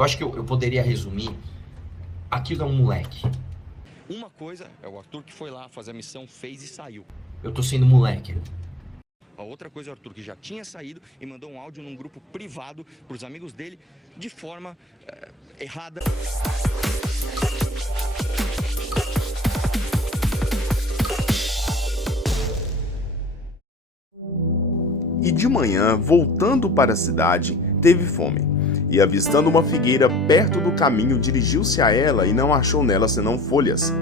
Eu acho que eu poderia resumir, aquilo é um moleque. Uma coisa é o Arthur que foi lá fazer a missão, fez e saiu. Eu tô sendo moleque. A outra coisa é o Arthur que já tinha saído e mandou um áudio num grupo privado para os amigos dele de forma errada. E de manhã, voltando para a cidade, teve fome. E avistando uma figueira perto do caminho, dirigiu-se a ela e não achou nela senão folhas.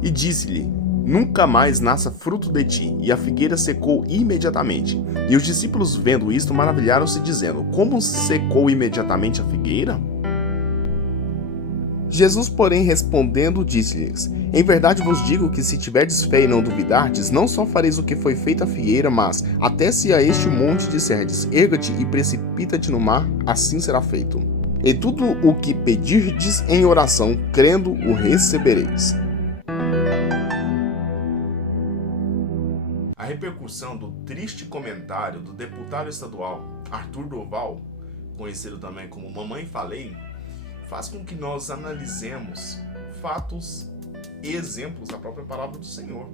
E disse-lhe: Nunca mais nasça fruto de ti. E a figueira secou imediatamente. E os discípulos, vendo isto, maravilharam-se, dizendo: Como secou imediatamente a figueira? Jesus, porém, respondendo, disse-lhes: Em verdade vos digo que se tiverdes fé e não duvidardes, não só fareis o que foi feito à figueira, mas até se a este monte disserdes: Erga-te e precipita-te no mar, assim será feito. E tudo o que pedirdes em oração, crendo, o recebereis. A repercussão do triste comentário do deputado estadual Arthur Doval, conhecido também como Mamãe Falei, faz com que nós analisemos fatos e exemplos da própria palavra do Senhor.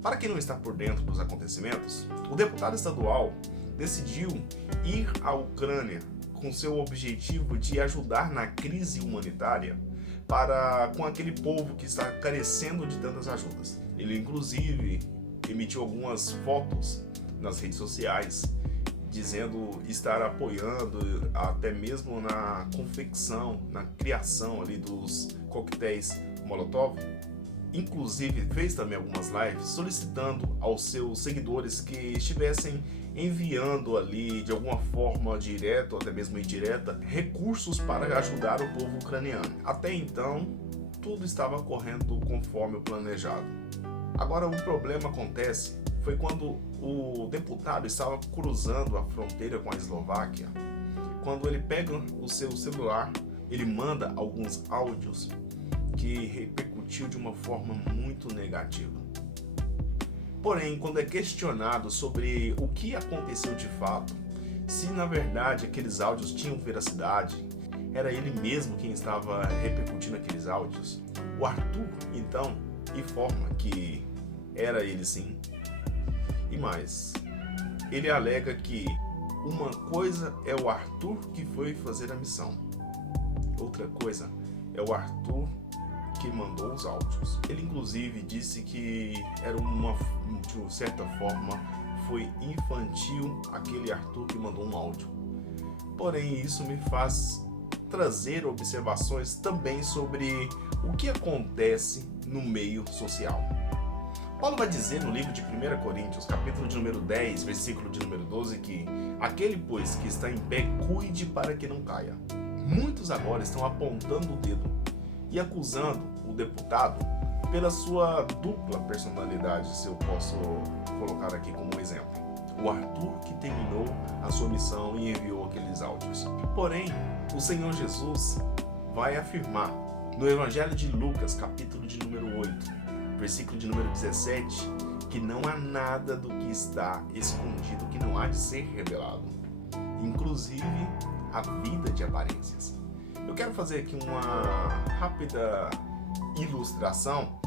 Para quem não está por dentro dos acontecimentos, o deputado estadual decidiu ir à Ucrânia com seu objetivo de ajudar na crise humanitária com aquele povo que está carecendo de tantas ajudas. Ele, inclusive, emitiu algumas fotos nas redes sociais dizendo estar apoiando até mesmo na confecção, na criação ali dos coquetéis Molotov. Inclusive fez também algumas lives solicitando aos seus seguidores que estivessem enviando ali de alguma forma direta ou até mesmo indireta recursos para ajudar o povo ucraniano. Até então tudo estava correndo conforme o planejado. Agora o problema acontece foi quando o deputado estava cruzando a fronteira com a Eslováquia. Quando ele pega o seu celular, ele manda alguns áudios que repercutiu de uma forma muito negativa. Porém, quando é questionado sobre o que aconteceu de fato, se na verdade aqueles áudios tinham veracidade, era ele mesmo quem estava repercutindo aqueles áudios, o Arthur, então, informa que era ele sim. E mais, ele alega que uma coisa é o Arthur que foi fazer a missão, outra coisa é o Arthur que mandou os áudios. Ele inclusive disse que era de certa forma, foi infantil aquele Arthur que mandou um áudio. Porém, isso me faz trazer observações também sobre o que acontece no meio social. Paulo vai dizer no livro de 1 Coríntios, capítulo de número 10, versículo de número 12, que aquele, pois, que está em pé, cuide para que não caia. Muitos agora estão apontando o dedo e acusando o deputado pela sua dupla personalidade, se eu posso colocar aqui como exemplo. O Arthur que terminou a sua missão e enviou aqueles áudios. Porém, o Senhor Jesus vai afirmar no Evangelho de Lucas, capítulo de número 8, versículo de número 17, que não há nada do que está escondido que não há de ser revelado, inclusive a vida de aparências. Eu quero fazer aqui uma rápida ilustração.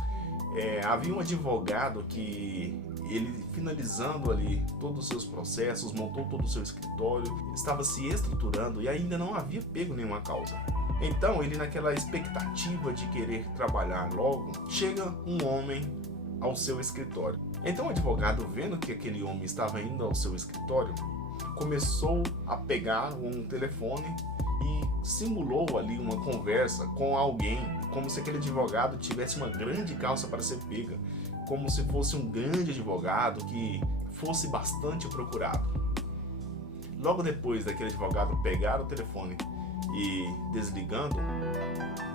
Havia um advogado que ele, finalizando ali todos os seus processos, montou todo o seu escritório, estava se estruturando e ainda não havia pego nenhuma causa. Então ele, naquela expectativa de querer trabalhar logo, chega um homem ao seu escritório. Então o advogado, vendo que aquele homem estava indo ao seu escritório, começou a pegar um telefone e simulou ali uma conversa com alguém, como se aquele advogado tivesse uma grande causa para ser pega, como se fosse um grande advogado que fosse bastante procurado. Logo depois daquele advogado pegar o telefone e desligando,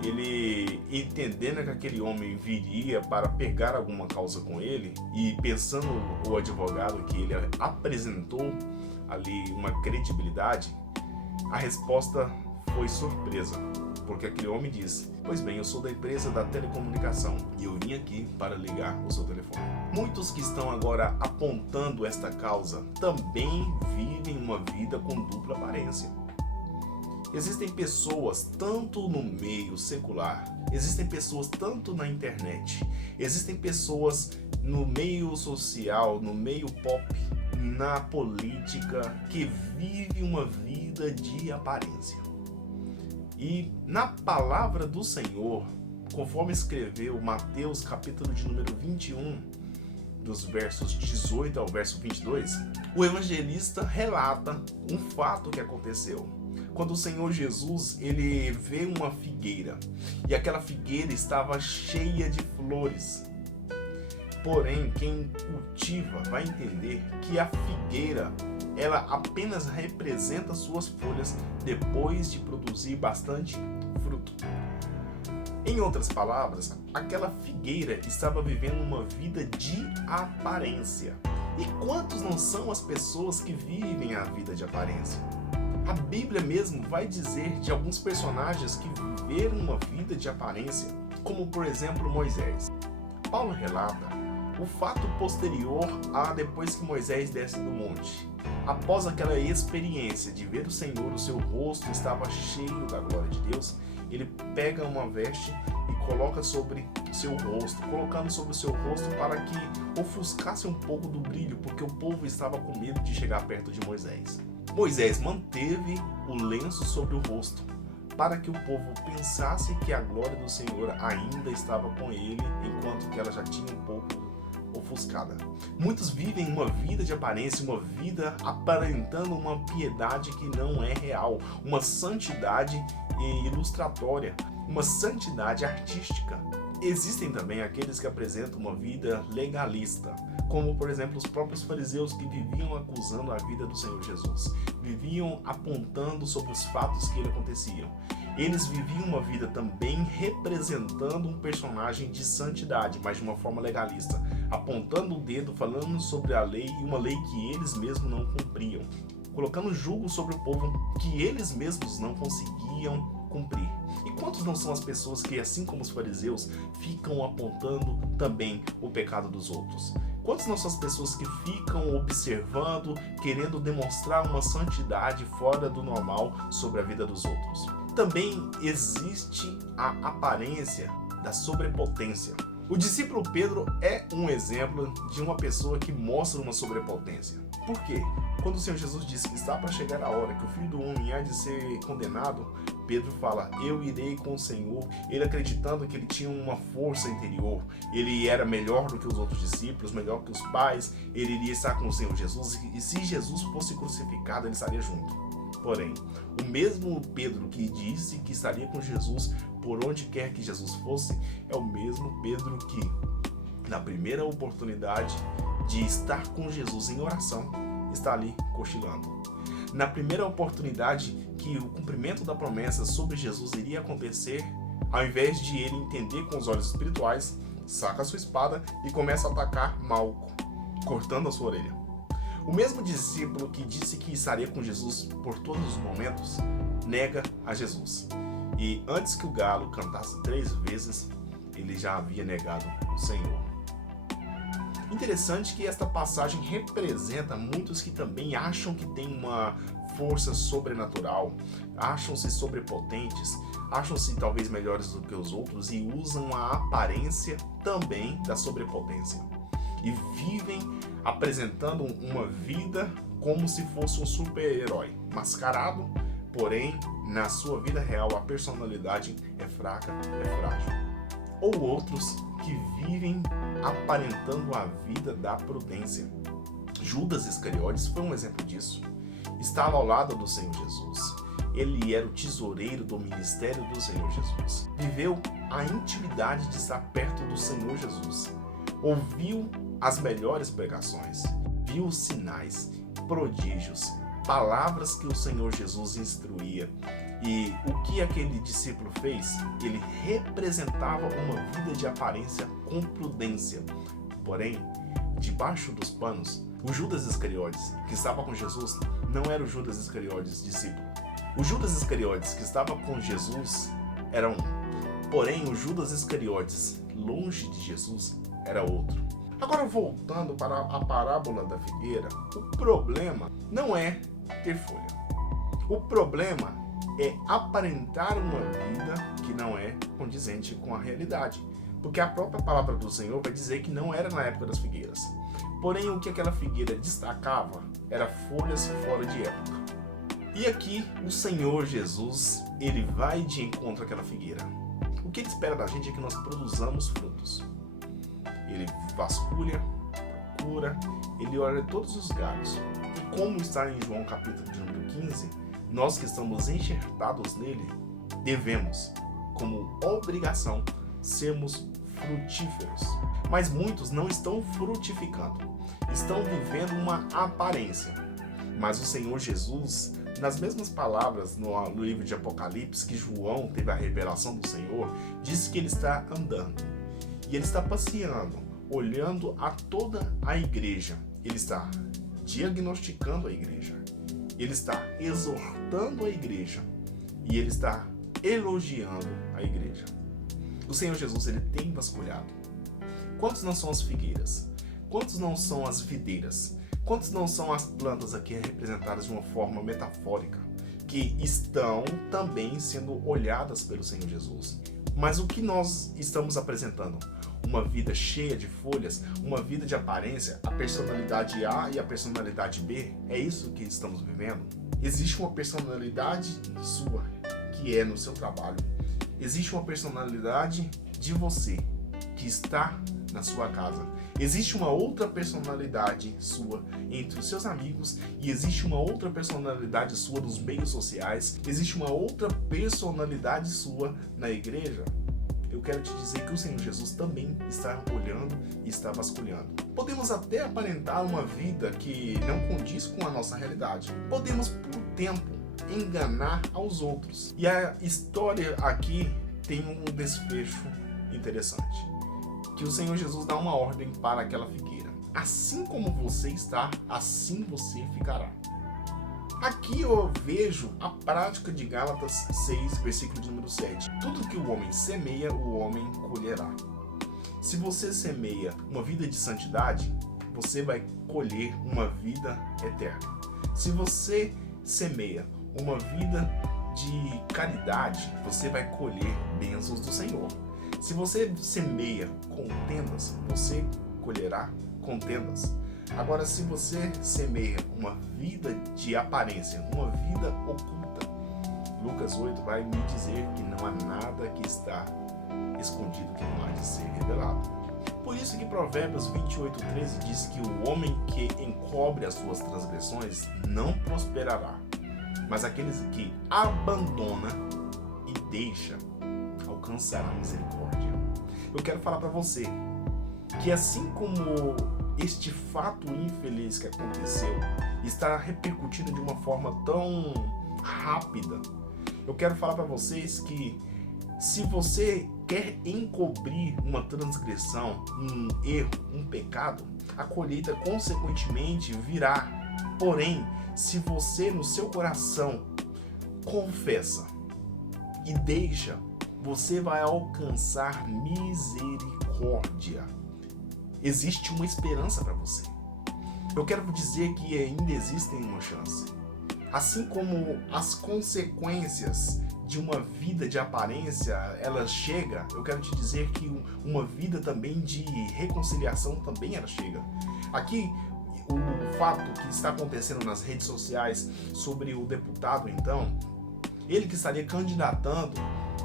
ele, entendendo que aquele homem viria para pegar alguma causa com ele, e pensando o advogado que ele apresentou ali uma credibilidade, a resposta foi surpresa, porque aquele homem disse: pois bem, eu sou da empresa da telecomunicação e eu vim aqui para ligar o seu telefone. Muitos que estão agora apontando esta causa também vivem uma vida com dupla aparência. Existem pessoas tanto no meio secular, existem pessoas tanto na internet, existem pessoas no meio social, no meio pop, na política, que vivem uma vida de aparência. E na palavra do Senhor, conforme escreveu Mateus capítulo de número 21, dos versos 18 ao verso 22, o evangelista relata um fato que aconteceu. Quando o Senhor Jesus, ele vê uma figueira, e aquela figueira estava cheia de flores. Porém, quem cultiva vai entender que a figueira, ela apenas representa suas folhas depois de produzir bastante fruto. Em outras palavras, aquela figueira estava vivendo uma vida de aparência. E quantos não são as pessoas que vivem a vida de aparência? A Bíblia mesmo vai dizer de alguns personagens que viveram uma vida de aparência, como por exemplo Moisés. Paulo relata o fato posterior a depois que Moisés desce do monte. Após aquela experiência de ver o Senhor, o seu rosto estava cheio da glória de Deus, ele pega uma veste e coloca sobre o seu rosto, colocando sobre o seu rosto para que ofuscasse um pouco do brilho, porque o povo estava com medo de chegar perto de Moisés. Moisés manteve o lenço sobre o rosto, para que o povo pensasse que a glória do Senhor ainda estava com ele, enquanto que ela já tinha um pouco ofuscada. Muitos vivem uma vida de aparência, uma vida aparentando uma piedade que não é real, uma santidade ilustratória, uma santidade artística. Existem também aqueles que apresentam uma vida legalista, como por exemplo os próprios fariseus, que viviam acusando a vida do Senhor Jesus, viviam apontando sobre os fatos que lhe aconteciam. Eles viviam uma vida também representando um personagem de santidade, mas de uma forma legalista, apontando o dedo, falando sobre a lei, e uma lei que eles mesmos não cumpriam, colocando julgo sobre o povo que eles mesmos não conseguiam cumprir. E quantos não são as pessoas que, assim como os fariseus, ficam apontando também o pecado dos outros? Quantas não são as pessoas que ficam observando, querendo demonstrar uma santidade fora do normal sobre a vida dos outros? Também existe a aparência da sobrepotência. O discípulo Pedro é um exemplo de uma pessoa que mostra uma sobrepotência. Por quê? Quando o Senhor Jesus disse que está para chegar a hora que o Filho do Homem há de ser condenado, Pedro fala, eu irei com o Senhor. Ele acreditando que ele tinha uma força interior, ele era melhor do que os outros discípulos, melhor que os pais, ele iria estar com o Senhor Jesus, e se Jesus fosse crucificado, ele estaria junto. Porém, o mesmo Pedro que disse que estaria com Jesus por onde quer que Jesus fosse, é o mesmo Pedro que, na primeira oportunidade de estar com Jesus em oração, está ali cochilando. Na primeira oportunidade que o cumprimento da promessa sobre Jesus iria acontecer, ao invés de ele entender com os olhos espirituais, saca a sua espada e começa a atacar Malco, cortando a sua orelha. O mesmo discípulo que disse que estaria com Jesus por todos os momentos, nega a Jesus. E antes que o galo cantasse 3 vezes, ele já havia negado o Senhor. Interessante que esta passagem representa muitos que também acham que têm uma força sobrenatural, acham-se sobrepotentes, acham-se talvez melhores do que os outros e usam a aparência também da sobrepotência. E vivem apresentando uma vida como se fosse um super-herói, mascarado, porém, na sua vida real, a personalidade é fraca, é frágil. Ou outros que vivem aparentando a vida da prudência. Judas Iscariotes foi um exemplo disso. Estava ao lado do Senhor Jesus. Ele era o tesoureiro do ministério do Senhor Jesus. Viveu a intimidade de estar perto do Senhor Jesus. Ouviu as melhores pregações. Viu os sinais, prodígios, palavras que o Senhor Jesus instruía. E o que aquele discípulo fez? Ele representava uma vida de aparência com prudência. Porém, debaixo dos panos, o Judas Iscariotes, que estava com Jesus, não era o Judas Iscariotes discípulo. O Judas Iscariotes que estava com Jesus era um. Porém, o Judas Iscariotes, longe de Jesus, era outro. Agora, voltando para a parábola da figueira, o problema não é ter folha. O problema é aparentar uma vida que não é condizente com a realidade. Porque a própria palavra do Senhor vai dizer que não era na época das figueiras. Porém, o que aquela figueira destacava era folhas fora de época. E aqui o Senhor Jesus, ele vai de encontro àquela figueira. O que ele espera da gente é que nós produzamos frutos. Ele vasculha, procura, ele olha todos os galhos. E como está em João capítulo de número 15, nós que estamos enxertados nele, devemos, como obrigação, sermos frutíferos. Mas muitos não estão frutificando, estão vivendo uma aparência. Mas o Senhor Jesus, nas mesmas palavras no livro de Apocalipse, que João teve a revelação do Senhor, disse que ele está andando. E ele está passeando, olhando a toda a igreja. Ele está diagnosticando a igreja. Ele está exortando a igreja. E ele está elogiando a igreja. O Senhor Jesus, ele tem vasculhado. Quantos não são as figueiras? Quantos não são as videiras? Quantos não são as plantas aqui representadas de uma forma metafórica, que estão também sendo olhadas pelo Senhor Jesus? Mas o que nós estamos apresentando? Uma vida cheia de folhas, uma vida de aparência, a personalidade A e a personalidade B? É isso que estamos vivendo? Existe uma personalidade sua, que é no seu trabalho. Existe uma personalidade de você, que está na sua casa. Existe uma outra personalidade sua entre os seus amigos e existe uma outra personalidade sua nos meios sociais. Existe uma outra personalidade sua na igreja. Eu quero te dizer que o Senhor Jesus também está olhando e está vasculhando. Podemos até aparentar uma vida que não condiz com a nossa realidade. Podemos, por tempo, enganar aos outros. E a história aqui tem um desfecho interessante. Que o Senhor Jesus dá uma ordem para aquela figueira. Assim como você está, assim você ficará. Aqui eu vejo a prática de Gálatas 6, versículo de número 7. Tudo que o homem semeia, o homem colherá. Se você semeia uma vida de santidade, você vai colher uma vida eterna. Se você semeia uma vida de caridade, você vai colher bênçãos do Senhor. Se você semeia contendas, você colherá contendas. Agora, se você semeia uma vida de aparência, uma vida oculta, Lucas 8 vai me dizer que não há nada que está escondido que não há de ser revelado. Por isso que Provérbios 28:13 diz que o homem que encobre as suas transgressões não prosperará, mas aqueles que abandona e deixa alcançará a misericórdia. Eu quero falar para você que assim como este fato infeliz que aconteceu está repercutindo de uma forma tão rápida, eu quero falar para vocês que se você quer encobrir uma transgressão, um erro, um pecado, a colheita consequentemente virá. Porém, se você no seu coração confessa e deixa, você vai alcançar misericórdia. Existe uma esperança para você. Eu quero dizer que ainda existem uma chance. Assim como as consequências de uma vida de aparência, ela chega, eu quero te dizer que uma vida também de reconciliação também ela chega. Aqui, o fato que está acontecendo nas redes sociais sobre o deputado, então, ele que estaria candidatando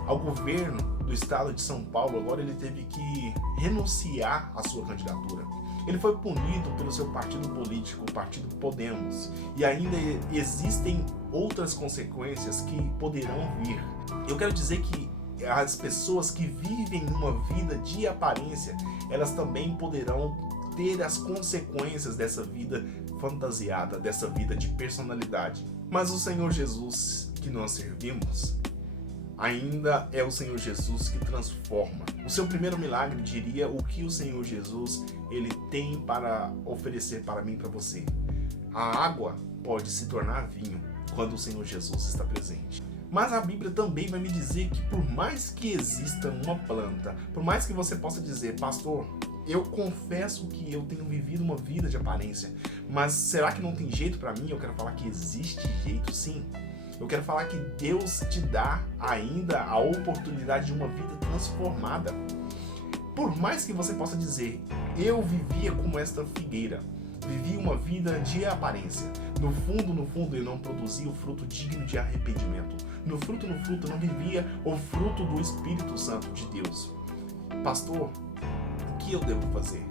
ao governo do estado de São Paulo, agora ele teve que renunciar à sua candidatura. Ele foi punido pelo seu partido político, o partido Podemos. E ainda existem outras consequências que poderão vir. Eu quero dizer que as pessoas que vivem uma vida de aparência, elas também poderão ter as consequências dessa vida fantasiada, dessa vida de personalidade. Mas o Senhor Jesus que nós servimos ainda é o Senhor Jesus que transforma. O seu primeiro milagre diria o que o Senhor Jesus ele tem para oferecer para mim e para você. A água pode se tornar vinho quando o Senhor Jesus está presente. Mas a Bíblia também vai me dizer que por mais que exista uma planta, por mais que você possa dizer, pastor, eu confesso que eu tenho vivido uma vida de aparência, mas será que não tem jeito para mim? Eu quero falar que existe jeito sim. Eu quero falar que Deus te dá ainda a oportunidade de uma vida transformada. Por mais que você possa dizer, eu vivia como esta figueira, vivi uma vida de aparência. No fundo, eu não produzia o fruto digno de arrependimento. No fruto, eu não vivia o fruto do Espírito Santo de Deus. Pastor, o que eu devo fazer?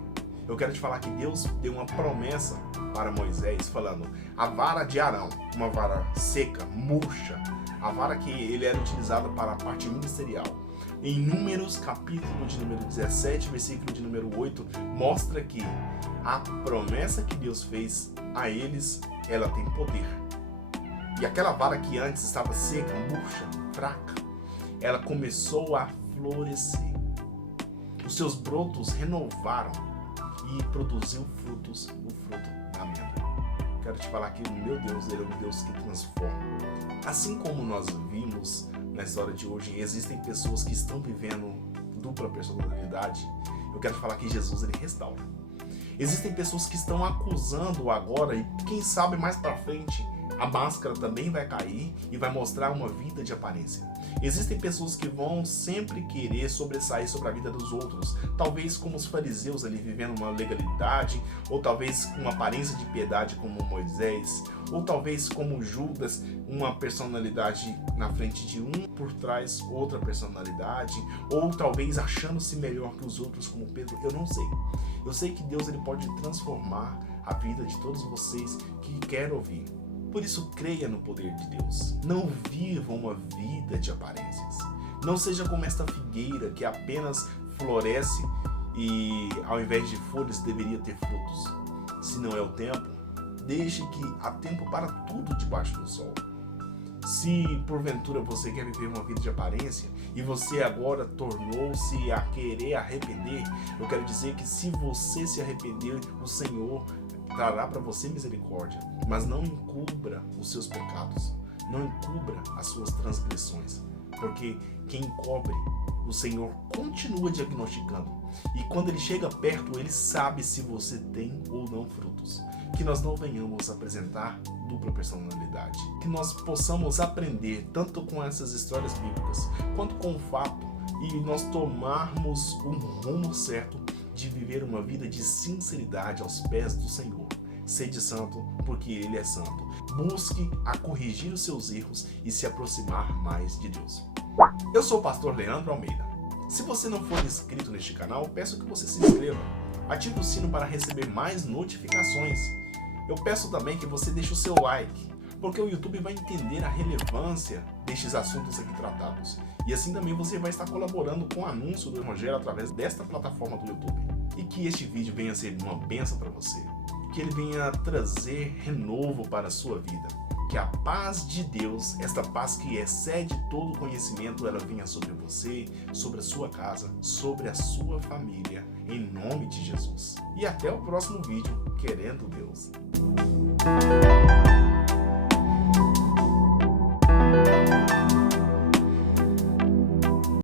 Eu quero te falar que Deus deu uma promessa para Moisés, falando, a vara de Arão, uma vara seca, murcha, a vara que ele era utilizado para a parte ministerial. Em Números, capítulo de número 17, versículo de número 8, mostra que a promessa que Deus fez a eles, ela tem poder. E aquela vara que antes estava seca, murcha, fraca, ela começou a florescer. Os seus brotos renovaram e produziu frutos, o fruto da amêndoa. Quero te falar que o meu Deus, ele é um Deus que transforma. Assim como nós vimos na história de hoje, existem pessoas que estão vivendo dupla personalidade. Eu quero te falar que Jesus, ele restaura. Existem pessoas que estão acusando agora e quem sabe mais pra frente a máscara também vai cair e vai mostrar uma vida de aparência. Existem pessoas que vão sempre querer sobressair sobre a vida dos outros, talvez como os fariseus ali vivendo uma legalidade, ou talvez com uma aparência de piedade como Moisés, ou talvez como Judas, uma personalidade na frente de um, por trás outra personalidade, ou talvez achando-se melhor que os outros como Pedro, eu não sei. Eu sei que Deus, ele pode transformar a vida de todos vocês que querem ouvir. Por isso, creia no poder de Deus. Não viva uma vida de aparências. Não seja como esta figueira que apenas floresce e, ao invés de folhas, deveria ter frutos. Se não é o tempo, deixe que há tempo para tudo debaixo do sol. Se, porventura, você quer viver uma vida de aparência e você agora tornou-se a querer arrepender, eu quero dizer que se você se arrepender, o Senhor trará para você misericórdia, mas não encubra os seus pecados, não encubra as suas transgressões, porque quem encobre, o Senhor continua diagnosticando, e quando ele chega perto, ele sabe se você tem ou não frutos. Que nós não venhamos apresentar dupla personalidade, que nós possamos aprender tanto com essas histórias bíblicas, quanto com o fato, e nós tomarmos um rumo certo de viver uma vida de sinceridade aos pés do Senhor. Sede santo, porque Ele é santo. Busque a corrigir os seus erros e se aproximar mais de Deus. Eu sou o pastor Leandro Almeida. Se você não for inscrito neste canal, peço que você se inscreva. Ative o sino para receber mais notificações. Eu peço também que você deixe o seu like, porque o YouTube vai entender a relevância destes assuntos aqui tratados. E assim também você vai estar colaborando com o anúncio do Evangelho através desta plataforma do YouTube. E que este vídeo venha ser uma bênção para você. Que ele venha trazer renovo para a sua vida. Que a paz de Deus, esta paz que excede todo conhecimento, ela venha sobre você, sobre a sua casa, sobre a sua família, em nome de Jesus. E até o próximo vídeo, querendo Deus.